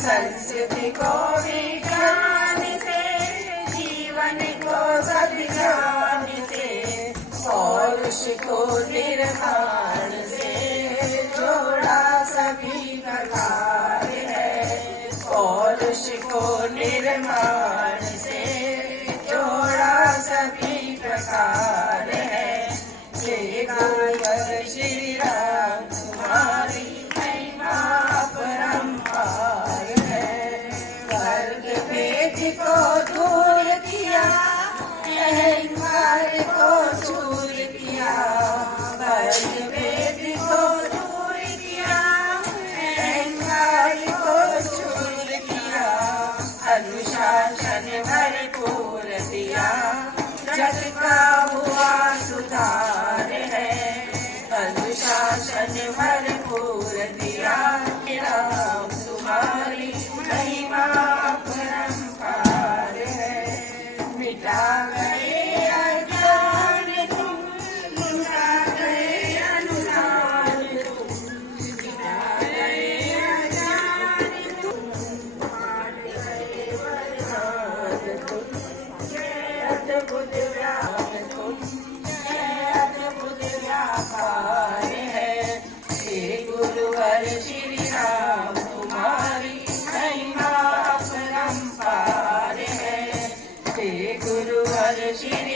संस्कृति को विज्ञान से, जीवन को सद्ज्ञान से, पौरुष को निर्माण से जोड़ा सभी प्रकार है। पौरुष को निर्माण से जोड़ा सभी प्रकार है। ये गाय श्री राम तुम्हारी महिमा अपरंपार है। वर्ग भेद को दूर किया, अहंकार को दूर किया। वर्ग भेद को दूर किया, अहंकार को दूर किया। अनुशासन भरपूर दिया, जग का हुआ सुधार है। अनुशासन भरपूर दिया, राम तुम्हारी महिमा अपरंपार है। मिटा गए अज्ञान तुम, मिटा गए अनुमान तुम, मिटा गए अज्ञान तुम, मान गए वरदान तुम। जय अद्भुत व्यापार तुम, जय अद्भुत व्यापार है। हे गुरुवर श्री राम तुम्हारी महिमा अपरंपार है। हे गुरुवर श्री